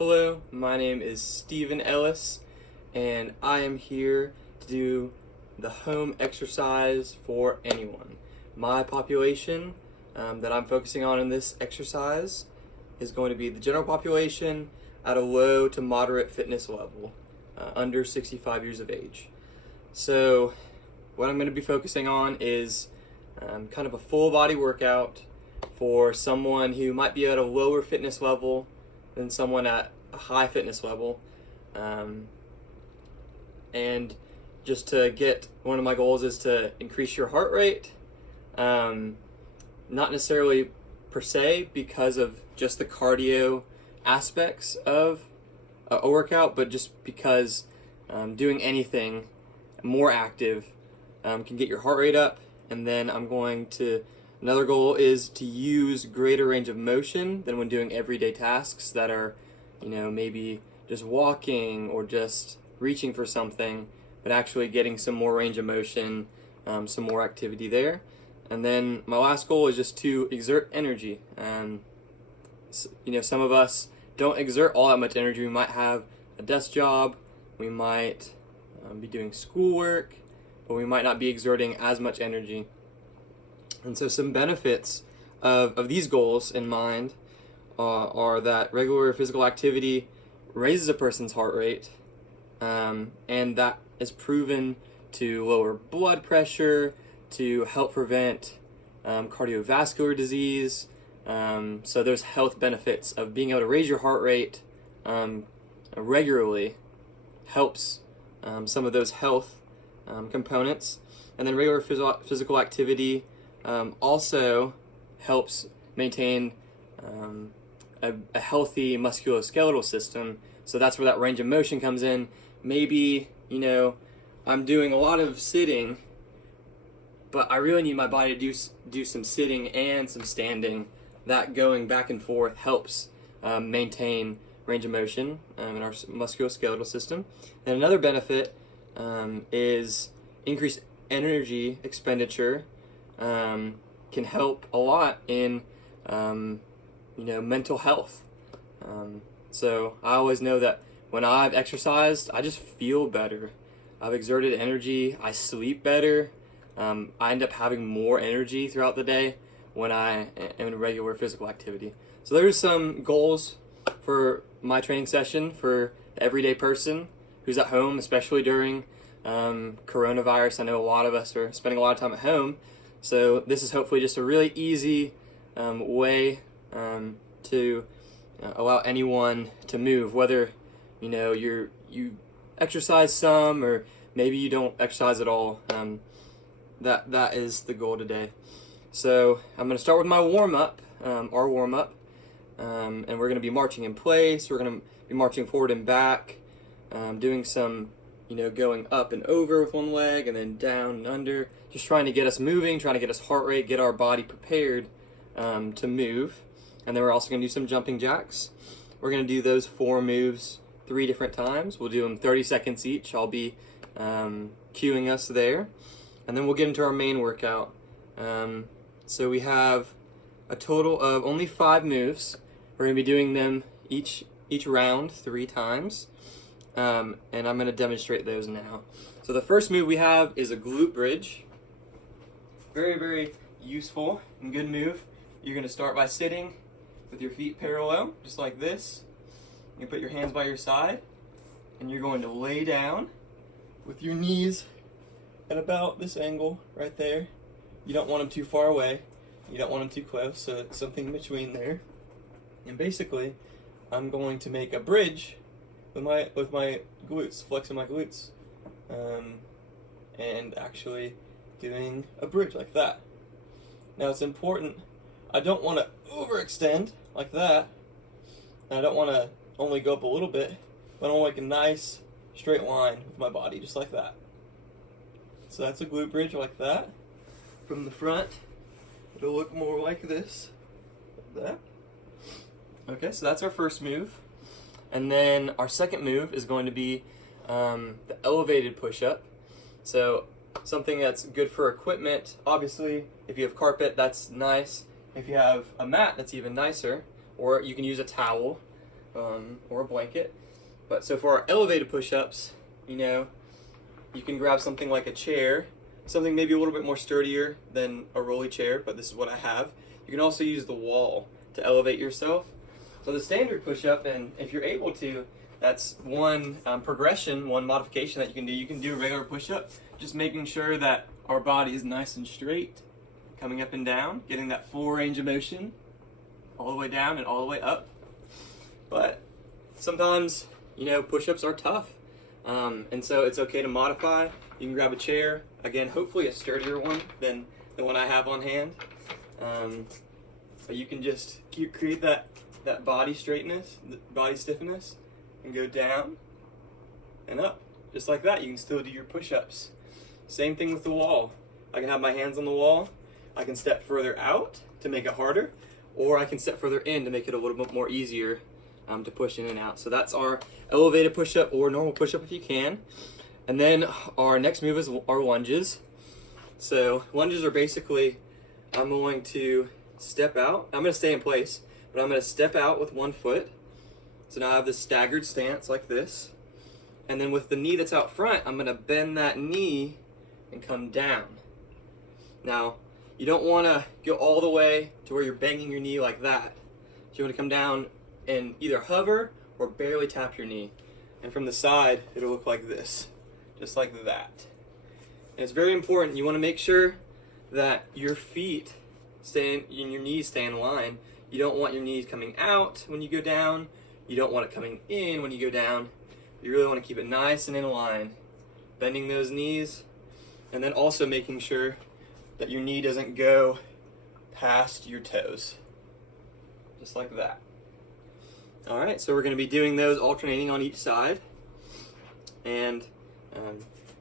Hello, my name is Stephen Ellis, and I am here to do the home exercise for anyone. My population that I'm focusing on in this exercise is going to be the general population at a low to moderate fitness level, under 65 years of age. So what I'm going to be focusing on is kind of a full body workout for someone who might be at a lower fitness level than someone at a high fitness level. And just to get, one of my goals is to increase your heart rate, not necessarily per se because of just the cardio aspects of a workout, but just because doing anything more active can get your heart rate up. And then another goal is to use greater range of motion than when doing everyday tasks that are, maybe just walking or just reaching for something, but actually getting some more range of motion, some more activity there. And then my last goal is just to exert energy. Some of us don't exert all that much energy. We might have a desk job, we might be doing schoolwork, but we might not be exerting as much energy. And so some benefits of these goals in mind are that regular physical activity raises a person's heart rate, and that is proven to lower blood pressure, to help prevent cardiovascular disease. So there's health benefits of being able to raise your heart rate regularly, helps some of those health components. And then regular physical activity also helps maintain a healthy musculoskeletal system. So that's where that range of motion comes in. Maybe, I'm doing a lot of sitting, but I really need my body to do some sitting and some standing. That going back and forth helps maintain range of motion in our musculoskeletal system. And another benefit is increased energy expenditure. Can help a lot in mental health. So I always know that when I've exercised, I just feel better. I've exerted energy, I sleep better. I end up having more energy throughout the day when I am in regular physical activity. So there's some goals for my training session for the everyday person who's at home, especially during coronavirus. I know a lot of us are spending a lot of time at home. So this is hopefully just a really easy way to allow anyone to move, whether you exercise some or maybe you don't exercise at all. That is the goal today. So I'm going to start with my warm-up, our warm-up, and we're going to be marching in place. We're going to be marching forward and back, doing some going up and over with one leg and then down and under, just trying to get us moving, trying to get us heart rate, get our body prepared to move. And then we're also going to do some jumping jacks. We're going to do those 4 moves 3 different times. We'll do them 30 seconds each. I'll be cueing us there. And then we'll get into our main workout. So we have a total of only 5 moves. We're going to be doing them each round 3 times. And I'm going to demonstrate those now. So the first move we have is a glute bridge. Very, very useful and good move. You're going to start by sitting with your feet parallel, just like this. You put your hands by your side, and you're going to lay down with your knees at about this angle right there. You don't want them too far away. You don't want them too close, so it's something in between there. And basically, I'm going to make a bridge with my glutes, flexing my glutes, and actually doing a bridge like that. Now it's important, I don't want to overextend like that, and I don't want to only go up a little bit, but I want to make a nice straight line with my body, just like that. So that's a glute bridge like that. From the front, it'll look more like this, like that. Okay, so that's our first move. And then our second move is going to be the elevated push-up. So something that's good for equipment. Obviously, if you have carpet, that's nice. If you have a mat, that's even nicer. Or you can use a towel. or a blanket. But so for our elevated push-ups, you can grab something like a chair, something maybe a little bit more sturdier than a rolly chair, but this is what I have. You can also use the wall to elevate yourself. So the standard push-up, and if you're able to, that's one progression, one modification that you can do. You can do a regular push-up, just making sure that our body is nice and straight, coming up and down, getting that full range of motion, all the way down and all the way up. But sometimes, push-ups are tough. And so it's okay to modify. You can grab a chair, again, hopefully a sturdier one than the one I have on hand. But you can just create that body straightness, body stiffness, and go down and up. Just like that, you can still do your push-ups. Same thing with the wall. I can have my hands on the wall. I can step further out to make it harder, or I can step further in to make it a little bit more easier to push in and out. So that's our elevated push-up or normal push-up if you can. And then our next move is our lunges. So lunges are basically, I'm going to step out. I'm going to stay in place, but I'm going to step out with one foot. So now I have this staggered stance like this. And then with the knee that's out front, I'm going to bend that knee and come down. Now, you don't want to go all the way to where you're banging your knee like that. So you want to come down and either hover or barely tap your knee. And from the side, it'll look like this, just like that. And it's very important, you want to make sure that your feet and your knees stay in line. You don't want your knees coming out when you go down. You don't want it coming in when you go down. You really want to keep it nice and in line. Bending those knees, and then also making sure that your knee doesn't go past your toes. Just like that. Alright, so we're going to be doing those alternating on each side. And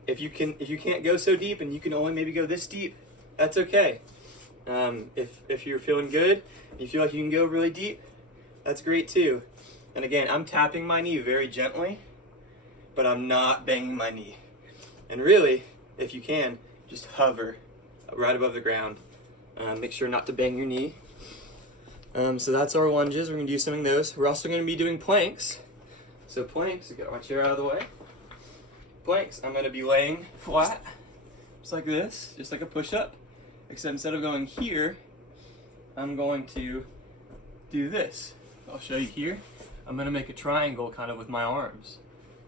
if you can't go so deep and you can only maybe go this deep, that's okay. If you're feeling good, you feel like you can go really deep, that's great too. And again, I'm tapping my knee very gently, but I'm not banging my knee. And really, if you can, just hover right above the ground. Make sure not to bang your knee. So that's our lunges. We're going to do some of those. We're also going to be doing planks. So planks, get my chair out of the way. Planks, I'm going to be laying flat, just like this, just like a push-up. Except instead of going here, I'm going to do this. I'll show you here. I'm going to make a triangle kind of with my arms.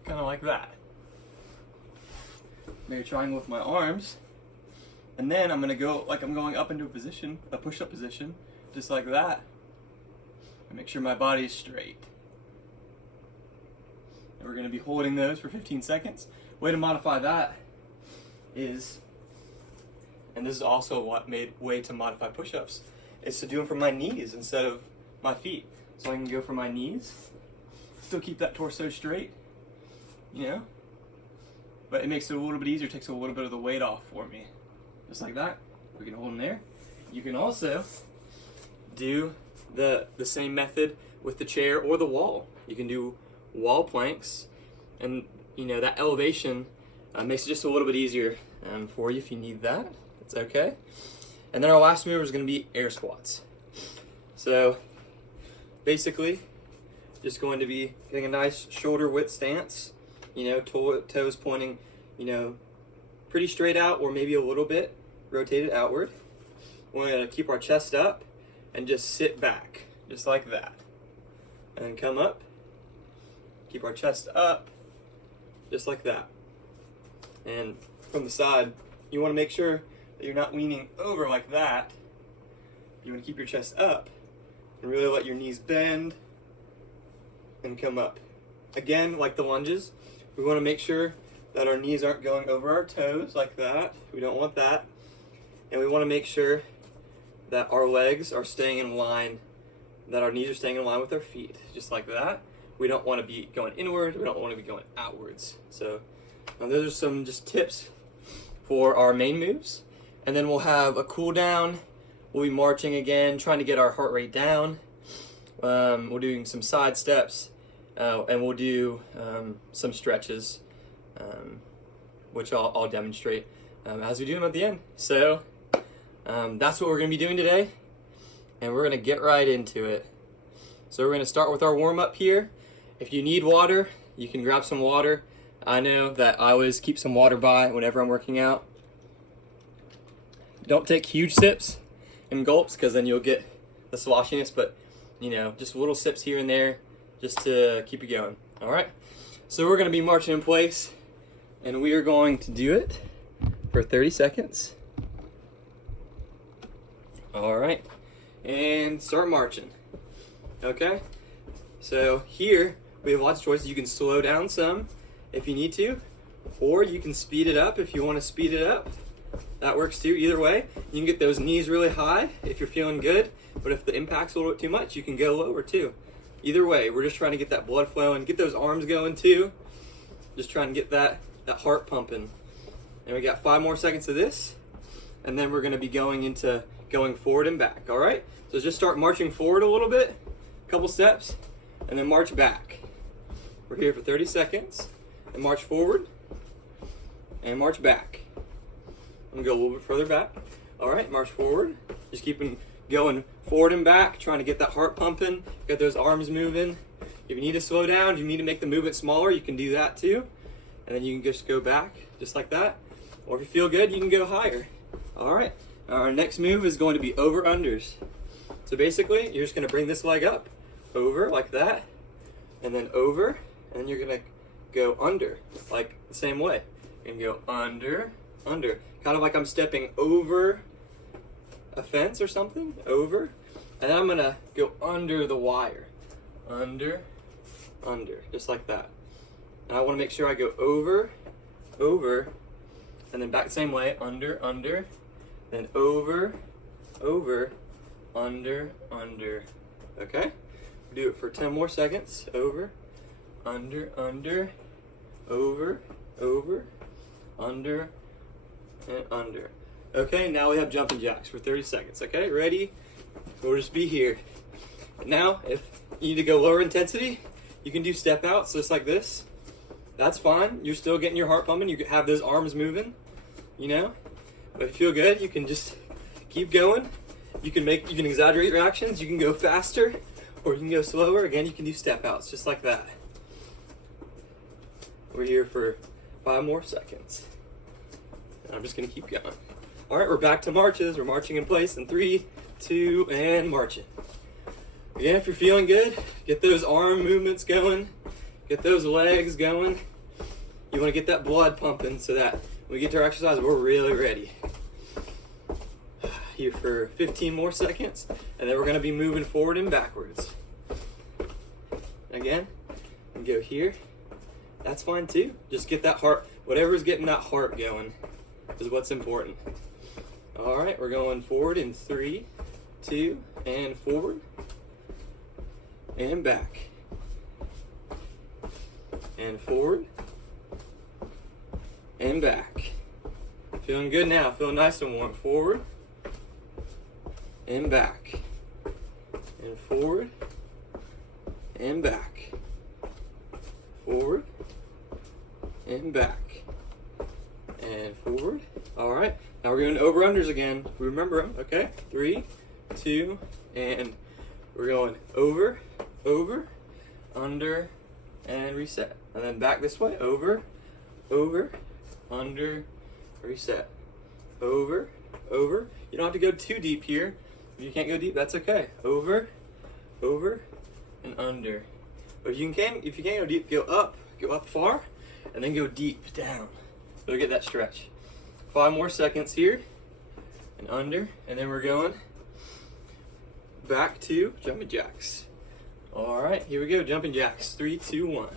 Kind of like that. Make a triangle with my arms. And then I'm going to go like I'm going up into a push-up position, just like that. And make sure my body is straight. And we're going to be holding those for 15 seconds. Way to modify that is, and this is also what made way to modify push-ups, is to do them from my knees instead of my feet. So I can go from my knees, still keep that torso straight, but it makes it a little bit easier, takes a little bit of the weight off for me. Just like that. We can hold them there. You can also do the same method with the chair or the wall. You can do wall planks, and that elevation makes it just a little bit easier for you if you need that. It's okay. And then our last move is going to be air squats. So basically, just going to be getting a nice shoulder width stance, toes pointing, pretty straight out or maybe a little bit rotated outward. We're going to keep our chest up and just sit back, just like that. And then come up, keep our chest up, just like that. And from the side, you want to make sure that you're not leaning over like that. You want to keep your chest up and really let your knees bend and come up. Again, like the lunges, we want to make sure that our knees aren't going over our toes like that. We don't want that. And we want to make sure that our legs are staying in line, that our knees are staying in line with our feet, just like that. We don't want to be going inward, we don't want to be going outwards. So those are some just tips for our main moves. And then we'll have a cool down. We'll be marching again, trying to get our heart rate down. We're doing some side steps, and we'll do some stretches, which I'll demonstrate as we do them at the end. So that's what we're going to be doing today, and we're going to get right into it. So we're going to start with our warm-up here. If you need water, you can grab some water. I know that I always keep some water by whenever I'm working out. Don't take huge sips and gulps because then you'll get the sloshiness, but you know, just little sips here and there just to keep you going. All right, so we're going to be marching in place, and we are going to do it for 30 seconds. All right, and start marching. Okay, so here we have lots of choices. You can slow down some if you need to, or you can speed it up if you want to speed it up. That works too. Either way, you can get those knees really high if you're feeling good, but if the impact's a little bit too much, you can go lower too. Either way, we're just trying to get that blood flowing, get those arms going too. Just trying to get that heart pumping. And we got 5 more seconds of this, and then we're going to be going forward and back. All right, so just start marching forward a little bit, a couple steps, and then march back. We're here for 30 seconds, and march forward and march back. I'm gonna go a little bit further back. All right, march forward. Just keep going forward and back, trying to get that heart pumping, get those arms moving. If you need to slow down, if you need to make the movement smaller, you can do that too. And then you can just go back, just like that. Or if you feel good, you can go higher. All right, our next move is going to be over-unders. So basically, you're just gonna bring this leg up, over like that, and then over, and then you're gonna go under, like the same way. And go under, under. Kind of like I'm stepping over a fence or something, over. And then I'm gonna go under the wire. Under, under, just like that. And I wanna make sure I go over, over, and then back the same way, under, under, then over, over, under, under. Okay? Do it for 10 more seconds. Over, under, under, over, over, under, and under. Okay, now we have jumping jacks for 30 seconds. Okay, ready? We'll just be here. Now, if you need to go lower intensity, you can do step outs just like this. That's fine. You're still getting your heart pumping. You can have those arms moving, you know. But if you feel good, you can just keep going. You can exaggerate your actions. You can go faster, or you can go slower. Again, you can do step outs just like that. We're here for 5 more seconds. I'm just gonna keep going. All right, we're back to marches. We're marching in place in 3, 2, and marching. Again, if you're feeling good, get those arm movements going, get those legs going. You wanna get that blood pumping so that when we get to our exercise, we're really ready. Here for 15 more seconds, and then we're gonna be moving forward and backwards. Again, and go here. That's fine too. Just get that heart, whatever's getting that heart going is what's important. All right, we're going forward in 3, 2, and forward, and back, and forward, and back. Feeling good now, feeling nice and warm. Forward, and back, and forward, and back, forward, and back, and forward. All right, now we're going over-unders again. Remember them, okay? 3, 2, and we're going over, over, under, and reset. And then back this way, over, over, under, reset. Over, over. You don't have to go too deep here. If you can't go deep, that's okay. Over, over, and under. But if you can't go deep, go up far, and then go deep down. So get that stretch. 5 more seconds here, and under, and then we're going back to jumping jacks. All right, here we go, jumping jacks. 3, 2, 1.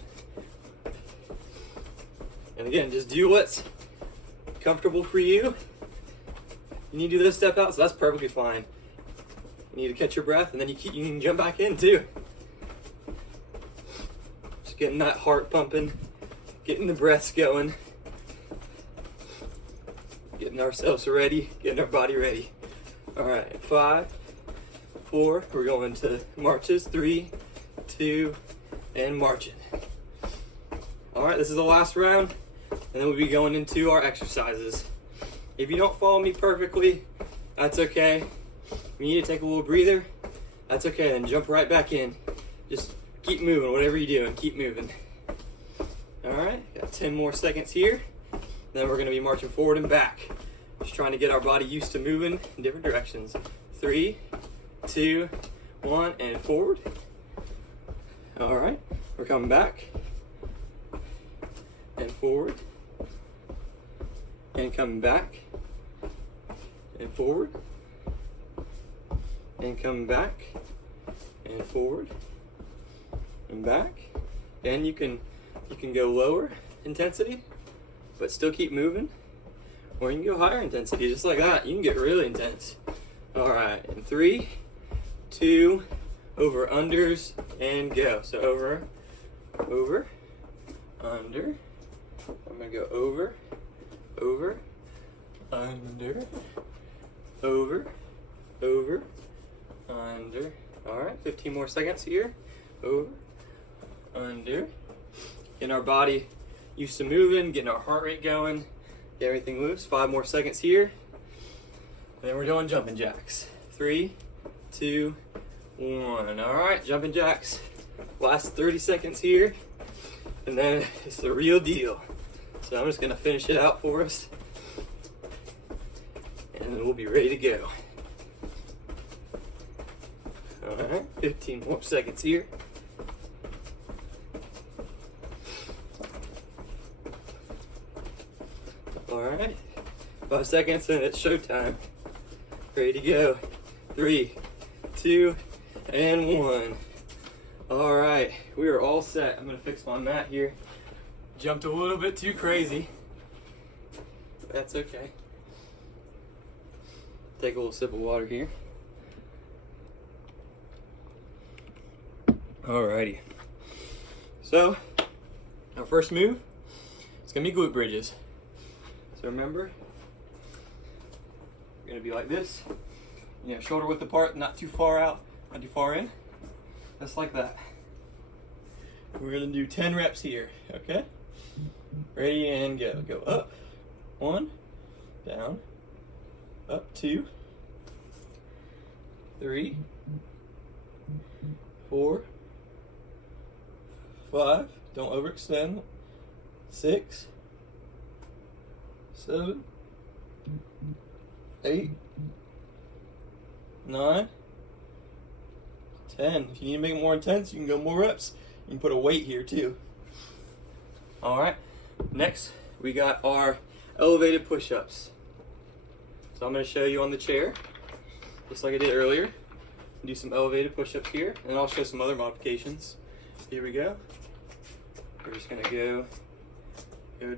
And again, just do what's comfortable for you. You need to do those step outs, so that's perfectly fine. You need to catch your breath, and then you can jump back in too. Just getting that heart pumping, getting the breaths going, getting ourselves ready, getting our body ready. All right, 5, 4, we're going to marches. 3, 2, and marching. All right, this is the last round, and then we'll be going into our exercises. If you don't follow me perfectly, that's okay. If you need to take a little breather, that's okay, then jump right back in. Just keep moving, whatever you're doing, keep moving. All right, got 10 more seconds here. Then we're gonna be marching forward and back. Just trying to get our body used to moving in different directions. 3, 2, 1, and forward. All right, we're coming back. And forward. And coming back. And forward. And coming back. And forward. And back. And you can go lower intensity, but still keep moving. Or you can go higher intensity, just like that. You can get really intense. All right, and 3, 2, over, unders, and go. So over, over, under. I'm gonna go over, over, under, over, over, under. All right, 15 more seconds here. Over, under. Getting our body used to moving, getting our heart rate going, get everything loose. 5 more seconds here. Then we're doing jumping jacks. 3, 2, 1. All right, jumping jacks. Last 30 seconds here, and then it's the real deal. So I'm just gonna finish it out for us, and then we'll be ready to go. All right, 15 more seconds here. All right, 5 seconds and it's showtime. Ready to go. 3, 2, and 1. All right, we are all set. I'm gonna fix my mat here. Jumped a little bit too crazy. That's okay. Take a little sip of water here. Alrighty. So, our first move is gonna be glute bridges. So remember, you're gonna be like this. You know, shoulder width apart, not too far out, not too far in. Just like that. We're gonna do 10 reps here, okay? Ready and go. Go up, 1, down, up 2, 3, 4, 5, don't overextend, 6, 7, 8, 9, 10. If you need to make it more intense, you can go more reps. You can put a weight here too. All right, next we got our elevated push-ups. So I'm gonna show you on the chair, just like I did earlier. Do some elevated push-ups here, and I'll show some other modifications. Here we go. We're just gonna go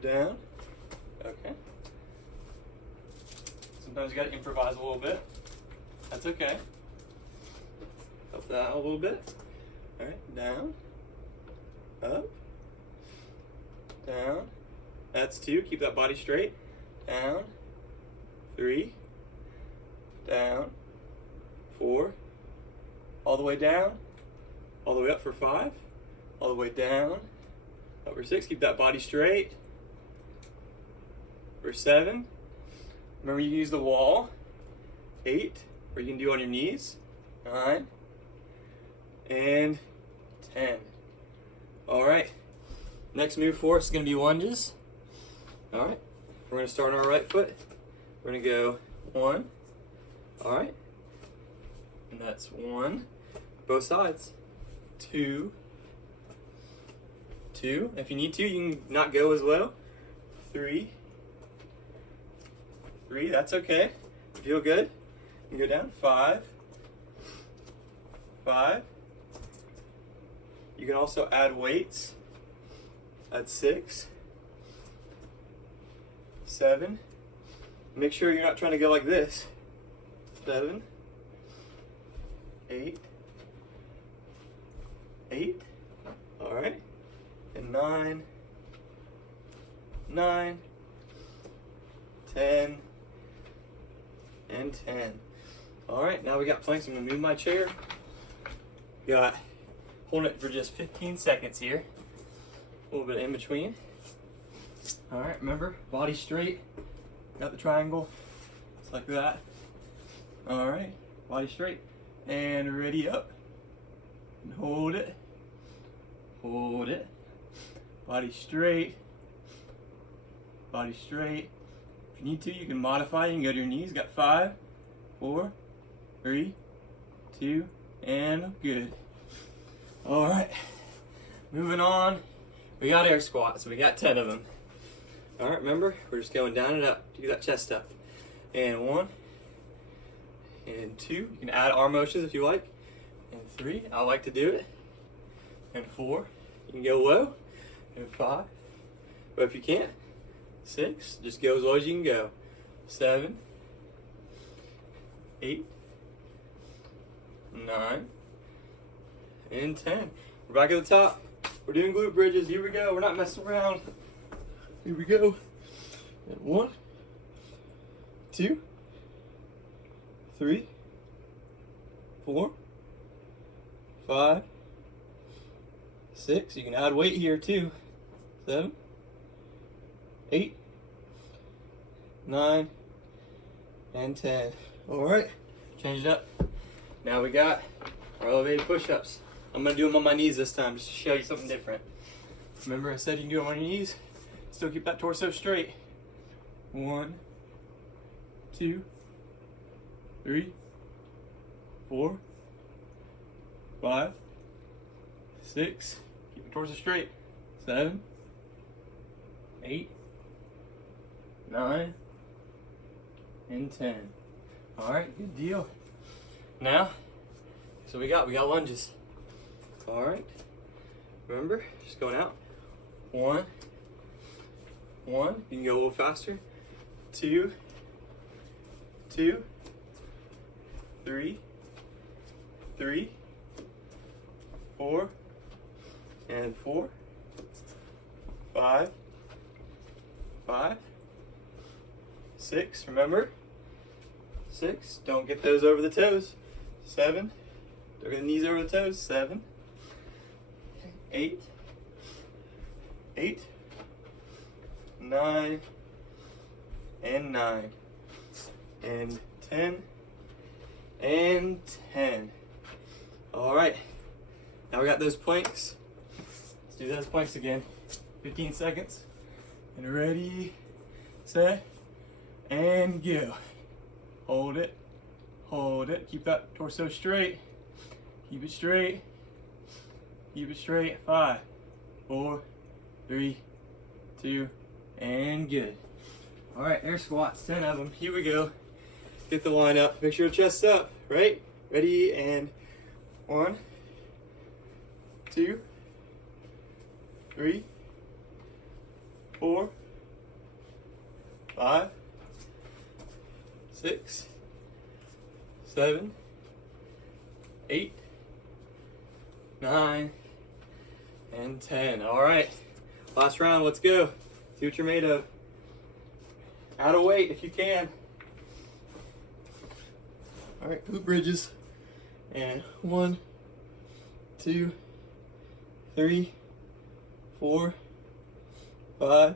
down, okay. Sometimes you gotta improvise a little bit. That's okay. Help that out a little bit. All right, down, up, down. That's 2. Keep that body straight. Down, 3, down, 4, all the way down, all the way up for 5, all the way down, up for 6. Keep that body straight. For 7. Remember, you can use the wall. 8, or you can do on your knees. 9, and 10. All right. Next move for us is going to be lunges. All right. We're going to start on our right foot. We're going to go 1. All right. And that's 1. Both sides. 2. 2. If you need to, you can not go as low. 3. 3. That's okay. You feel good. You can go down. 5. 5. You can also add weights. Add 6. 7. Make sure you're not trying to go like this. 7. 8. 8. All right. And 9. 9. 10. And 10. All right, now we got planks. I'm gonna move my chair. Got holding it for just 15 seconds here. A little bit in between. All right, remember, body straight. Got the triangle, just like that. All right, body straight. And ready up. And hold it. hold it, body straight, body straight. If you need to, you can modify, you can go to your knees. Got 5, 4, 3, 2, and good. All right, moving on. We got air squats, so we got 10 of them. All right, remember, we're just going down and up to get that chest up. And 1, and 2, you can add arm motions if you like. And 3, I like to do it. And 4, you can go low. And 5, but if you can't, 6, just go as low as you can go. 7, 8, 9, and 10. We're back at the top. We're doing glute bridges. Here we go. We're not messing around. Here we go. And 1, 2, 3, 4, 5, 6. You can add weight here too. 7, 8, 9, and 10. All right, change it up. Now we got our elevated push-ups. I'm gonna do them on my knees this time just to show you something different. Remember I said you can do them on your knees? Still keep that torso straight. 1, 2, 3, 4, 5, 6. Keep your torso straight. 7, 8, 9, and 10. All right, good deal. Now, so we got lunges. All right, remember, just going out. 1, you can go a little faster. 2, 3, 4, and 4, 5, 6, remember? 6, don't get those over the toes. 7, don't get the knees over the toes. 7, 8, 9, and 9, and 10, and 10. All right, now we got those planks. Let's do those planks again. 15 seconds. And ready, set, and go. Hold it, hold it. Keep that torso straight. Keep it straight. Keep it straight. 5, 4, 3, 2, and good. All right, air squats, 10 of them. Here we go. Get the line up. Make sure your chest's up, right? Ready, and 1, 2, 3, 4, 5, 6, 7, 8, 9, and 10. All right, last round, let's go. See what you're made of. Add a weight if you can. All right, glute bridges. And 1, 2, 3, 4, 5,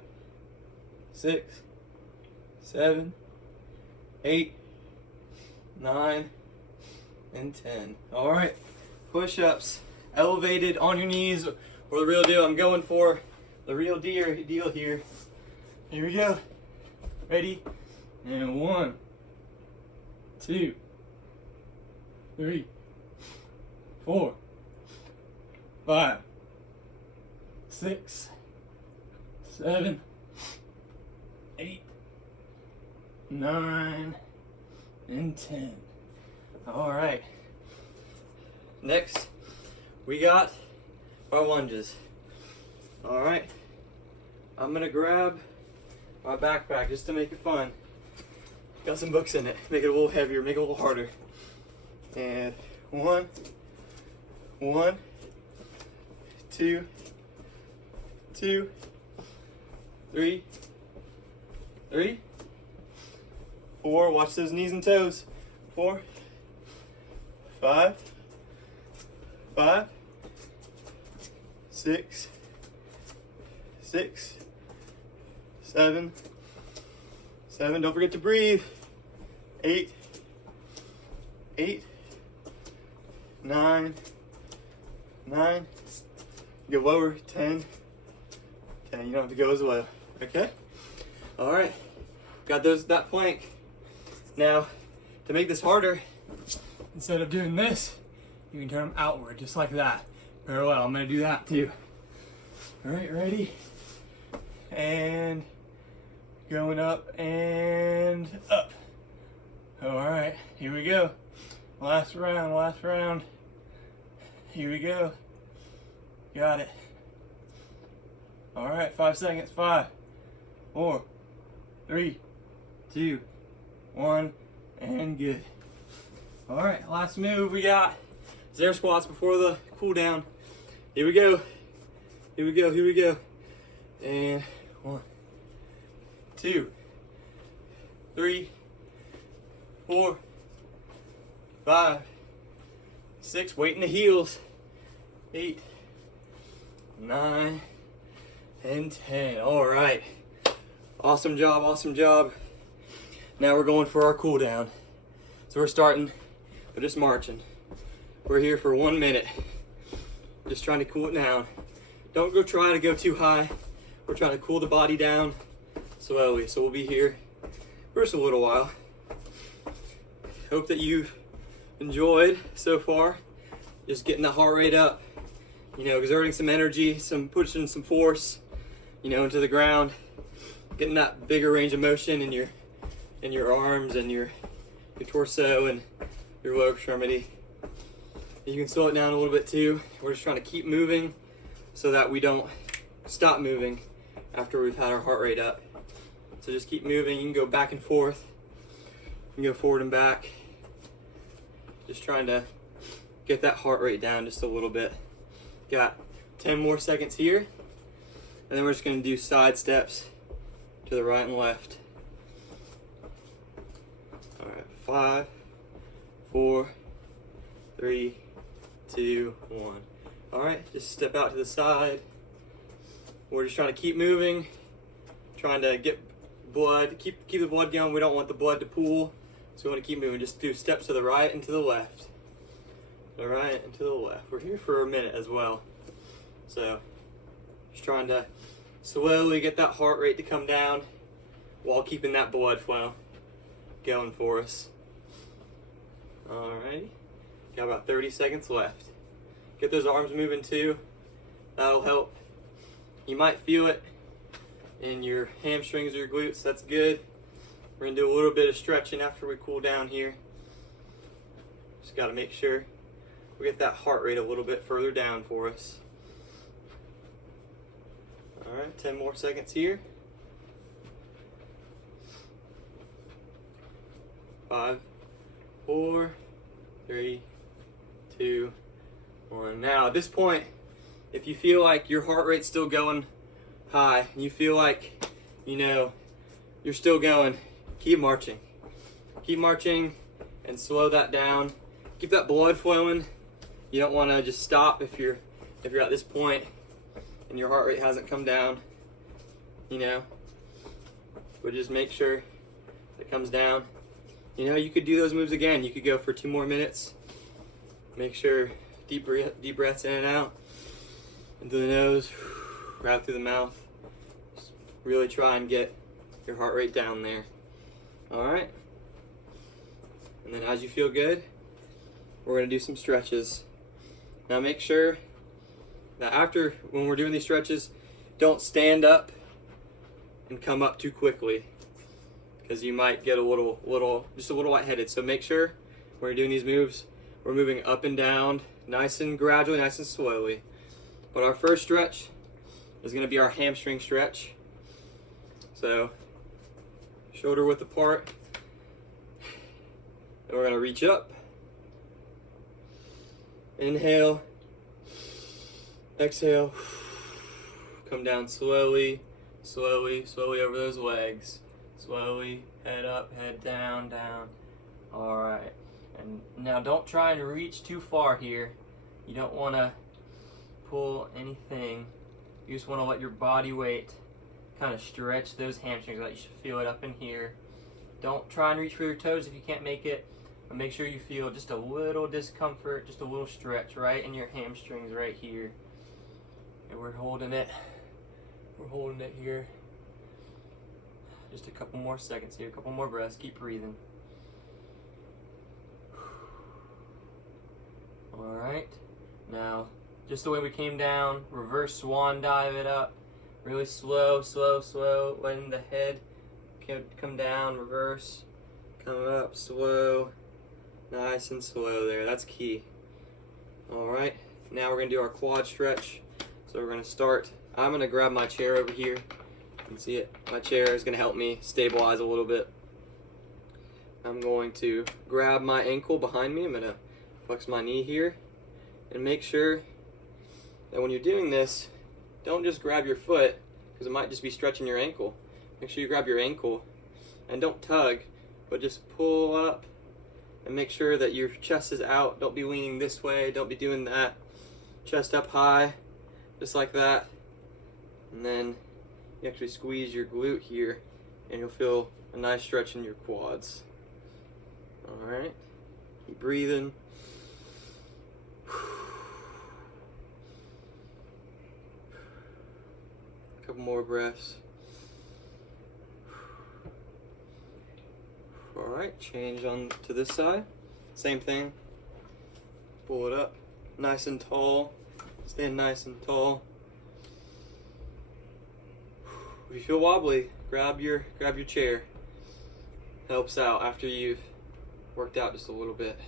6, 7, 8, 9, and 10. All right, push-ups, elevated on your knees, or the real deal. I'm going for the real deal here. Here we go. Ready? And 1, 2, 3, 4, 5, 6, 7, 8, 9, and 10. All right. Next, we got our lunges. All right. I'm gonna grab my backpack just to make it fun. Got some books in it. Make it a little heavier, make it a little harder. And 1, 2, 3, 4. Watch those knees and toes. 4, 5, 6, 7. Don't forget to breathe. 8, 9, Go lower, 10. 10, you don't have to go as low, okay? All right, got that plank. Now, to make this harder, instead of doing this, you can turn them outward, just like that. Very well, I'm gonna do that too. All right, ready? And going up and up. All right, here we go. Last round, last round. Here we go. Got it. All right, 5 seconds. 5, 4, 3, 2, 1, and good. All right, last move we got is air squats before the cool down. Here we go. Here we go. Here we go. And 1, 2, 3, 4, 5, 6. Weight in the heels. 8, 9, and 10. All right. Awesome job. Awesome job. Now we're going for our cool down. So we're starting. We're just marching. We're here for 1 minute. Just trying to cool it down. Don't try to go too high. We're trying to cool the body down slowly. So we'll be here for just a little while. Hope that you've enjoyed so far. Just getting the heart rate up. You know, exerting some energy, pushing some force, you know, into the ground. Getting that bigger range of motion in your arms and your torso and your lower extremity. You can slow it down a little bit too. We're just trying to keep moving so that we don't stop moving after we've had our heart rate up. So just keep moving. You can go back and forth. You can go forward and back. Just trying to get that heart rate down just a little bit. Got 10 more seconds here. And then we're just going to do side steps to the right and left. All right, 5, 4, 3, 2, 1. All right, just step out to the side. We're just trying to keep moving, trying to get blood, keep the blood going. We don't want the blood to pool, so we want to keep moving. Just do steps to the right and to the left. To the right and to the left. We're here for a minute as well. So, just trying to slowly get that heart rate to come down while keeping that blood flow going for us. Alrighty, got about 30 seconds left. Get those arms moving too. That'll help. You might feel it in your hamstrings or your glutes. That's good. We're gonna do a little bit of stretching after we cool down here. Just gotta make sure we get that heart rate a little bit further down for us. All right, 10 more seconds here. 5, 4, 3, 2, 1. Now at this point, if you feel like your heart rate's still going high, and you feel like, you know, you're still going, keep marching. Keep marching and slow that down. Keep that blood flowing. You don't want to just stop if you're at this point and your heart rate hasn't come down, you know. But just make sure it comes down. You know, you could do those moves again. You could go for 2 more minutes. Make sure deep breaths in and out. Into the nose, out through the mouth. Just really try and get your heart rate down there. All right. And then as you feel good, we're going to do some stretches. Now make sure that when we're doing these stretches, don't stand up and come up too quickly, because you might get just a little lightheaded. So make sure when you're doing these moves, we're moving up and down, nice and gradually, nice and slowly. But our first stretch is going to be our hamstring stretch. So shoulder width apart, and we're going to reach up. Inhale, exhale, come down slowly, slowly, slowly over those legs. Slowly, head up, head down, down. All right. And now don't try and reach too far here. You don't want to pull anything. You just want to let your body weight kind of stretch those hamstrings. Like, you should feel it up in here. Don't try and reach for your toes if you can't make it. But make sure you feel just a little discomfort, just a little stretch right in your hamstrings right here. And we're holding it. We're holding it here. Just a couple more seconds here, a couple more breaths. Keep breathing. Alright. Now, just the way we came down, reverse swan dive it up. Really slow, slow, slow. Letting the head come down, reverse. Come up, slow. Nice and slow there. That's key. Alright. Now we're going to do our quad stretch. So we're going to start. I'm going to grab my chair over here. You can see it. My chair is going to help me stabilize a little bit. I'm going to grab my ankle behind me. I'm going to flex my knee here. And make sure that when you're doing this, don't just grab your foot, because it might just be stretching your ankle. Make sure you grab your ankle and don't tug, but just pull up and make sure that your chest is out. Don't be leaning this way, don't be doing that. Chest up high, just like that. And then you actually squeeze your glute here and you'll feel a nice stretch in your quads. Alright, keep breathing. Couple more breaths. Alright, change on to this side. Same thing. Pull it up. Nice and tall. Stand nice and tall. If you feel wobbly, grab your chair. Helps out after you've worked out just a little bit.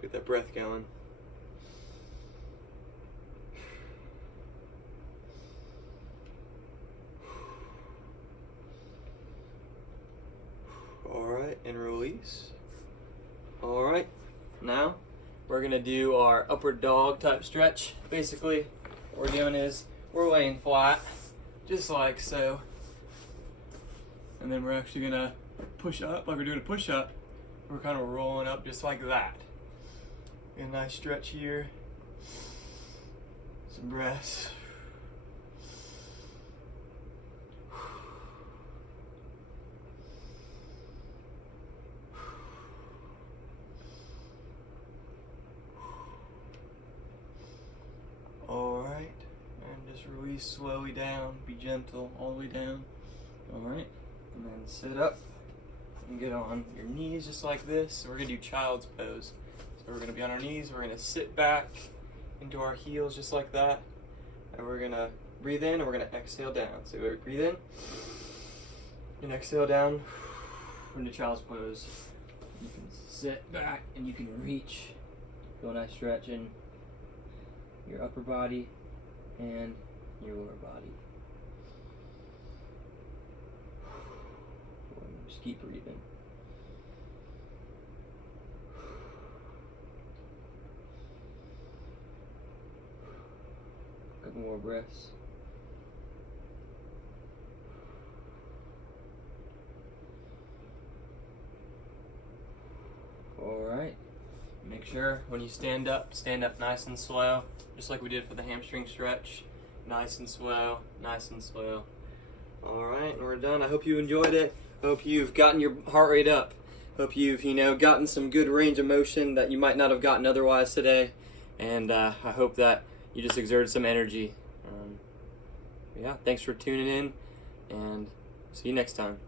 Get that breath going. Alright, and release. Alright, now we're going to do our upward dog type stretch. Basically, what we're doing is we're laying flat, just like so. And then we're actually going to push up, like we're doing a push up. We're kind of rolling up just like that. A nice stretch here. Some breaths. Alright, and just release slowly down. Be gentle all the way down. Alright, and then sit up and get on your knees just like this. So we're going to do child's pose. So we're going to be on our knees, we're going to sit back into our heels just like that, and we're going to breathe in and we're going to exhale down. So we breathe in and exhale down into child's pose. You can sit back and you can reach. Feel a nice stretch in your upper body and your lower body. Just keep breathing. Couple more breaths. Alright. Make sure when you stand up nice and slow, just like we did for the hamstring stretch. Nice and slow, nice and slow. Alright, and we're done. I hope you enjoyed it. Hope you've gotten your heart rate up. Hope you've, gotten some good range of motion that you might not have gotten otherwise today. And I hope that you just exerted some energy. Yeah, thanks for tuning in, and see you next time.